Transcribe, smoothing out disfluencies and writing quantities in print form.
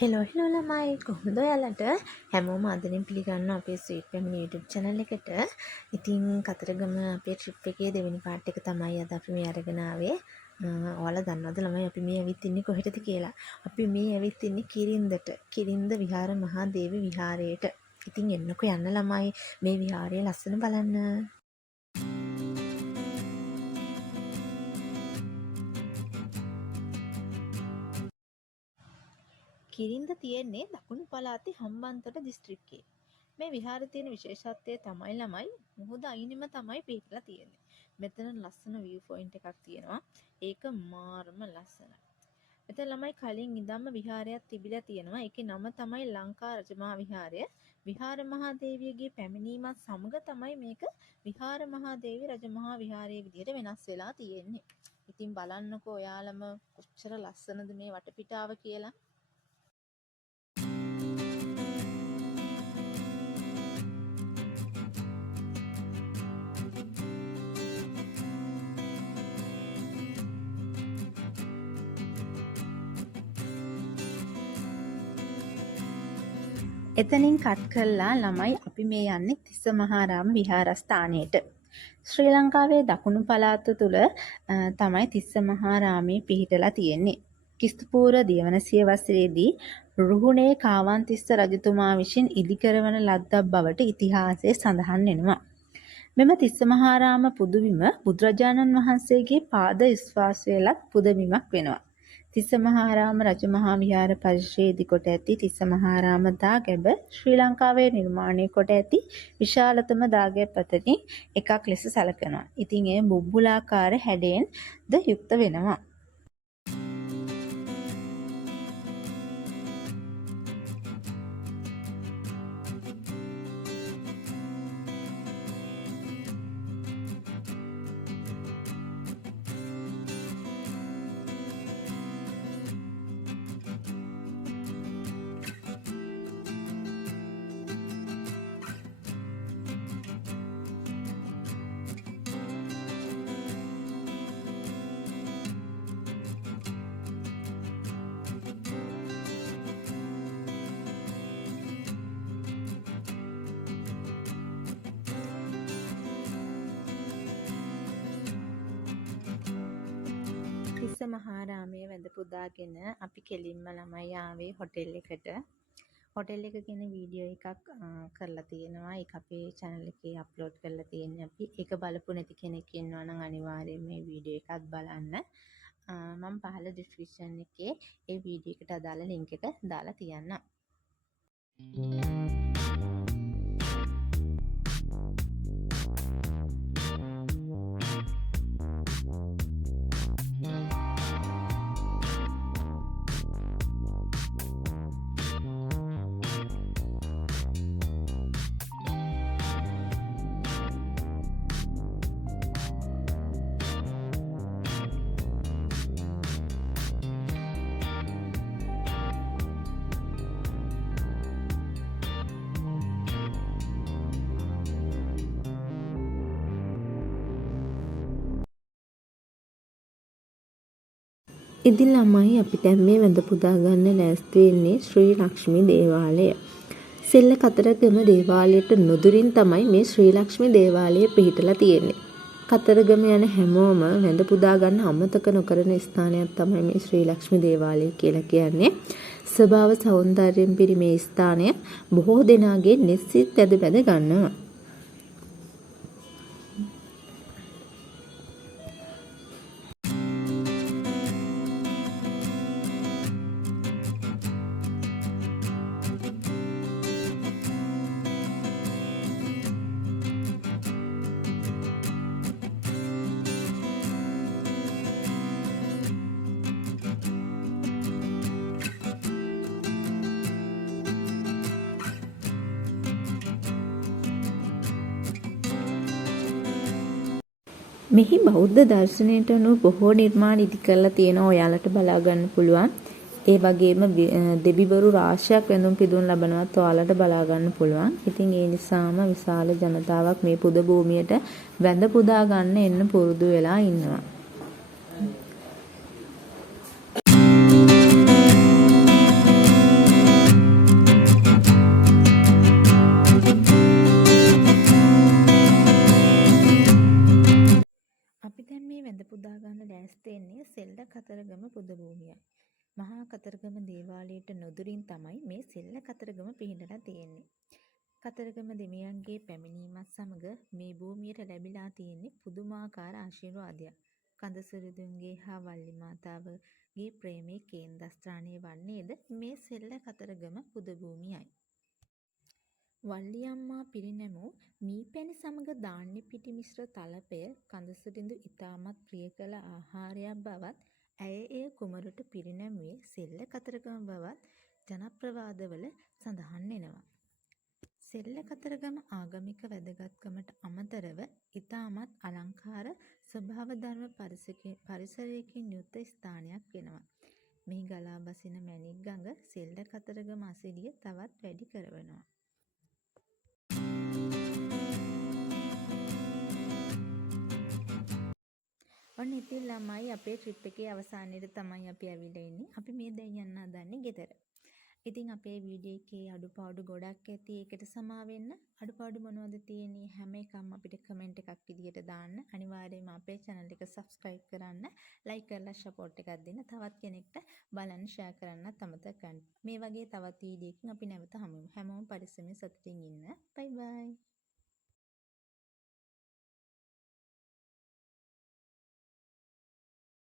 Hello ළමයි කොහොමද ඔයාලට හැමෝම ආදරෙන් පිළිගන්නවා අපේ ස්වීට් ෆැමිලි YouTube channel එකට. ඉතින් කතරගම අපේ ට්‍රිප් එකේ දෙවෙනි පාර්ට් එක තමයි අද අපි මේ අරගෙන ආවේ. ඔයාලා දන්නවද ළමයි අපි මේ ඇවිත් ඉන්නේ කොහෙටද කියලා? අපි මේ ඇවිත් ඉන්නේ කිරින්දට. කිරින්ද විහාර මහා දේවි විහාරයට. ඉතින් එන්නකෝ යන්න ළමයි මේ විහාරයේ ලස්සන බලන්න. කිරින්ද තියෙන්නේ දකුණු පළාතේ හම්බන්තොට දිස්ත්‍රික්කයේ. මේ විහාරයේ තියෙන විශේෂත්වය තමයි ළමයි මුහුද අයිනෙම තමයි පිහිටලා තියෙන්නේ. මෙතන ලස්සන view point එකක් තියෙනවා. ඒක මාරම ලස්සනයි. මෙතන ළමයි කලින් ඉඳන්ම විහාරයක් තිබිලා තියෙනවා. ඒකේ නම තමයි ලංකා රජමහා විහාරය. විහාර මහා දේවියගේ පැමිණීමත් සමග තමයි මේක විහාර මහා දේවි රජමහා විහාරයේ විදිහට වෙනස් වෙලා තියෙන්නේ. ඉතින් බලන්නකෝ ඔයාලම කොච්චර ලස්සනද මේ වටපිටාව කියලා. එතනින් කට් කළා ළමයි අපි මේ යන්නේ තිස්ස මහාරාම විහාරස්ථානයට. ශ්‍රී ලංකාවේ දකුණු පළාත තුල තමයි තිස්ස මහාරාමයේ පිහිටලා තියෙන්නේ. ක්‍රිස්තුපූර්ව දියවන සියවසේදී රුහුණේ කාවන්තිස්ස රජතුමා විසින් ඉදිකරවන ලද්දක් බවට ඉතිහාසයේ සඳහන් වෙනවා. මෙම තිස්ස මහාරාම පුදබිම බුදුරජාණන් වහන්සේගේ පාද ස්පර්ශයලත් පුදබිමක් වෙනවා. තිස්ස මහාරාම රජමහා විහාර පරිශ්‍රයේදී කොට ඇති තිස්ස මහාරාම දාගැබ ශ්‍රී ලංකාවේ නිර්මාණය කොට ඇති විශාලතම දාගැබ් අතරින් එකක් ලෙස සැලකෙනවා. ඉතින් එය බුබ්බුලාකාර හැඩයෙන් ද යුක්ත වෙනවා. තිස්ස මහාරාමයේ වැඳ පුදාගෙන අපි කෙලින්ම ළමයි ආවේ හොටෙල් එකට. හොටෙල් එක ගැන වීඩියෝ එකක් කරලා තියෙනවා. ඒක අපේ channel එකේ අප්ලෝඩ් කරලා තියෙන්නේ අපි. ඒක බලපු නැති කෙනෙක් ඉන්නවා නම් අනිවාර්යයෙන් මේ වීඩියෝ එකත් බලන්න. මම පහළ description එකේ ඒ වීඩියෝ එකට අදාළ link එක දාලා තියන්නම්. ඉතින් ළමයි අපි දැන් මේ වැඳ පුදා ගන්න ලෑස්ති වෙන්නේ ශ්‍රී ලක්ෂ්මී දේවාලය. සෙල්ල කතරගම දේවාලයට නුදුරින් තමයි මේ ශ්‍රී ලක්ෂ්මී දේවාලය පිහිටලා තියෙන්නේ. කතරගම යන හැමෝම වැඳ පුදා ගන්න අමතක නොකරන ස්ථානයක් තමයි මේ ශ්‍රී ලක්ෂ්මී දේවාලය කියලා කියන්නේ. ස්වභාව සෞන්දර්යයෙන් පිරි මේ ස්ථානය බොහෝ දෙනාගේ නිස්සිත ඇද බැඳ ගන්නවා. මෙහි බෞද්ධ දර්ශනයට අනුව බොහෝ නිර්මාණ ඉදි කරලා තියෙනවා. ඔයාලට බලා ගන්න පුළුවන්. ඒ වගේම දෙවිවරු රාශියක් වැඳුම් පිදුම් ලබනවත් ඔයාලට බලා ගන්න පුළුවන්. ඉතින් ඒ නිසාම විශාල ජනතාවක් මේ පුද භූමියට වැඳ පුදා ගන්න එන්න පුරුදු වෙලා ඉන්නවා. කතරගම දේවාලයට නොදුරින් තමයි මේ සෙල්ල කතරගම පිහිටලා තියෙන්නේ. කතරගම දෙවියන්ගේ පැමිණීමත් සමග මේ භූමියට ලැබිලා තියෙන්නේ පුදුමාකාර ආශිර්වාදයක්. කඳසුරුදුන්ගේ හා වල්ලි මාතාවගේ ප්‍රේමයේ කේන්ද්‍රස්ථානය වන්නේද මේ සෙල්ල කතරගම පුද භූමියයි. වල්ලි අම්මා පිරිනැමූ මීපැණි සමග ධාන්‍ය පිටි මිශ්‍ර තලපය කඳසුරිඳු ඉතාමත් ප්‍රිය කළ ආහාරයක් බවත් ඇය එය කුමරුට පිරිනැමුවේ සෙල්ල කතරගම බවත් ජනප්‍රවාදවල සඳහන් වෙනවා. සෙල්ල කතරගම ආගමික වැදගත්කමට අමතරව ඉතාමත් අලංකාර ස්වභාව ධර්ම පරිසරයකින් යුක්ත ස්ථානයක් වෙනවා. මෙහි ගලා බසින මැණික් ගඟ සෙල්ල කතරගම අසිරිය තවත් වැඩි කරවනවා. ඔන්න ඉතින් ළමයි අපේ ට්‍රිප් එකේ අවසානයේ තමයි අපි ඇවිල්ලා ඉන්නේ. අපි මේ දැන් යන්න හදන්නේ ගෙදර. ඉතින් අපේ වීඩියෝ එකේ අඩුපාඩු ගොඩක් ඇති. ඒකට සමා වෙන්න. අඩුපාඩු මොනවද තියෙන්නේ? හැම එකක්ම අපිට කමෙන්ට් එකක් විදියට දාන්න. අනිවාර්යයෙන්ම අපේ channel එක subscribe කරන්න, like කරලා support එකක් දෙන්න. තවත් කෙනෙක්ට බලන්න share කරන්නත් අමතක කරන්න. මේ වගේ තවත් වීඩියෝ එකකින් අපි නැවත හමු වෙමු. හැමෝම පරිස්සමෙන් සතුටින් ඉන්න. bye bye.